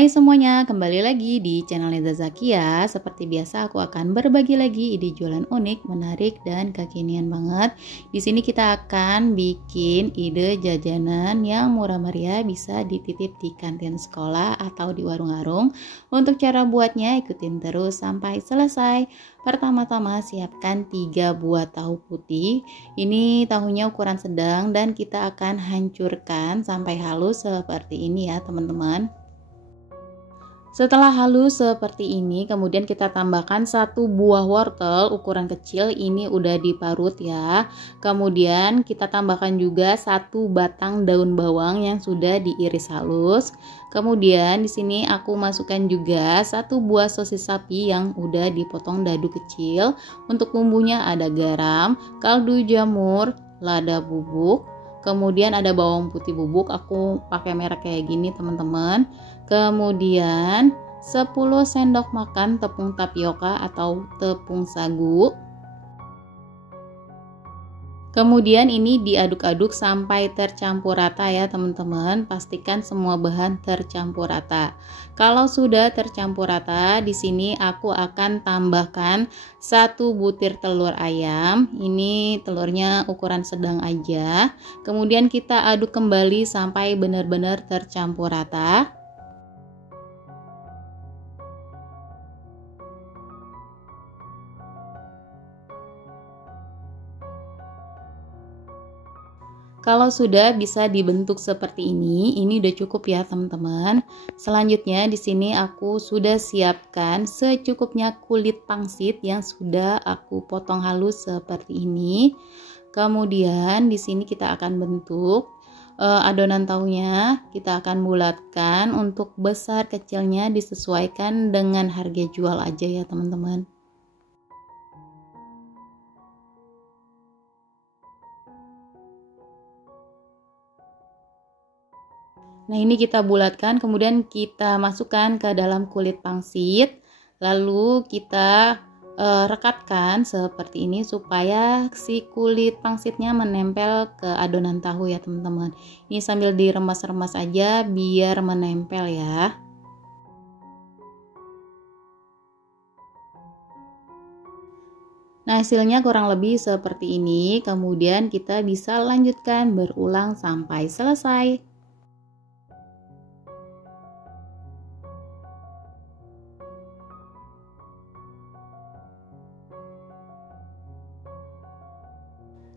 Hai semuanya, kembali lagi di channel Neza Zakia. Seperti biasa aku akan berbagi lagi ide jualan unik, menarik dan kekinian banget. Di sini kita akan bikin ide jajanan yang murah meriah, bisa dititip di kantin sekolah atau di warung-warung. Untuk cara buatnya ikutin terus sampai selesai. Pertama-tama siapkan 3 buah tahu putih. Ini tahunya ukuran sedang dan kita akan hancurkan sampai halus seperti ini ya teman-teman. Setelah halus seperti ini, kemudian kita tambahkan 1 buah wortel ukuran kecil, ini udah diparut ya. Kemudian kita tambahkan juga 1 batang daun bawang yang sudah diiris halus. Kemudian di sini aku masukkan juga 1 buah sosis sapi yang udah dipotong dadu kecil. Untuk bumbunya ada garam, kaldu jamur, lada bubuk. Kemudian ada bawang putih bubuk, aku pakai merek kayak gini teman-teman. Kemudian 10 sendok makan tepung tapioka atau tepung sagu. Kemudian ini diaduk-aduk sampai tercampur rata ya teman-teman. Pastikan semua bahan tercampur rata. Kalau sudah tercampur rata, di sini aku akan tambahkan 1 butir telur ayam. Ini telurnya ukuran sedang aja. Kemudian kita aduk kembali sampai benar-benar tercampur rata. Kalau sudah bisa dibentuk seperti ini udah cukup ya teman-teman. Selanjutnya di sini aku sudah siapkan secukupnya kulit pangsit yang sudah aku potong halus seperti ini. Kemudian di sini kita akan bentuk adonan tahunya, kita akan bulatkan. Untuk besar kecilnya disesuaikan dengan harga jual aja ya teman-teman. Nah ini kita bulatkan, kemudian kita masukkan ke dalam kulit pangsit, lalu kita rekatkan seperti ini supaya si kulit pangsitnya menempel ke adonan tahu ya teman-teman. Ini sambil diremas-remas aja biar menempel ya. Nah hasilnya kurang lebih seperti ini, kemudian kita bisa lanjutkan berulang sampai selesai.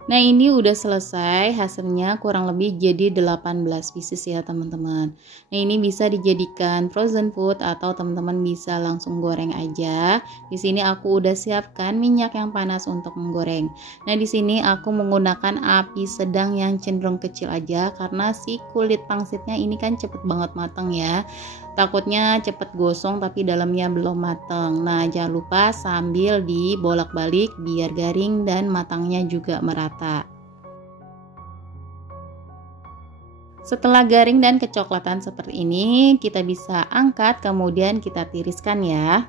Nah ini udah selesai, hasilnya kurang lebih jadi 18 pieces ya teman-teman. Nah ini bisa dijadikan frozen food atau teman-teman bisa langsung goreng aja. Di sini aku udah siapkan minyak yang panas untuk menggoreng. Nah di sini aku menggunakan api sedang yang cenderung kecil aja karena si kulit pangsitnya ini kan cepet banget matang ya. Takutnya cepet gosong tapi dalamnya belum matang. Nah jangan lupa sambil dibolak-balik biar garing dan matangnya juga merata. Setelah garing dan kecoklatan seperti ini, kita bisa angkat kemudian kita tiriskan ya.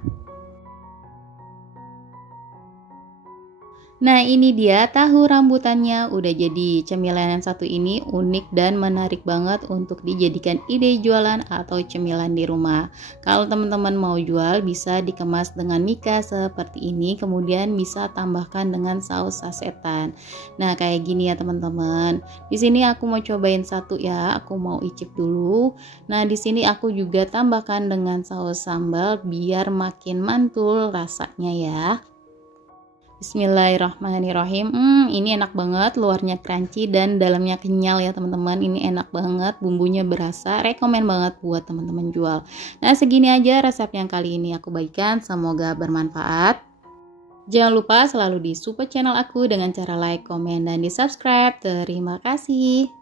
Nah ini dia tahu rambutannya udah jadi. Cemilan yang satu ini unik dan menarik banget untuk dijadikan ide jualan atau cemilan di rumah. Kalau teman-teman mau jual bisa dikemas dengan mika seperti ini, kemudian bisa tambahkan dengan saus sasetan. Nah kayak gini ya teman-teman. Di sini aku mau cobain satu ya, aku mau icip dulu. Nah di sini aku juga tambahkan dengan saus sambal biar makin mantul rasanya ya. Bismillahirrahmanirrahim. Ini enak banget, luarnya crunchy dan dalamnya kenyal ya teman-teman. Ini enak banget, bumbunya berasa, rekomen banget buat teman-teman jual. Nah segini aja resep yang kali ini aku bagikan, semoga bermanfaat. Jangan lupa selalu di support channel aku dengan cara like, komen, dan di subscribe. Terima kasih.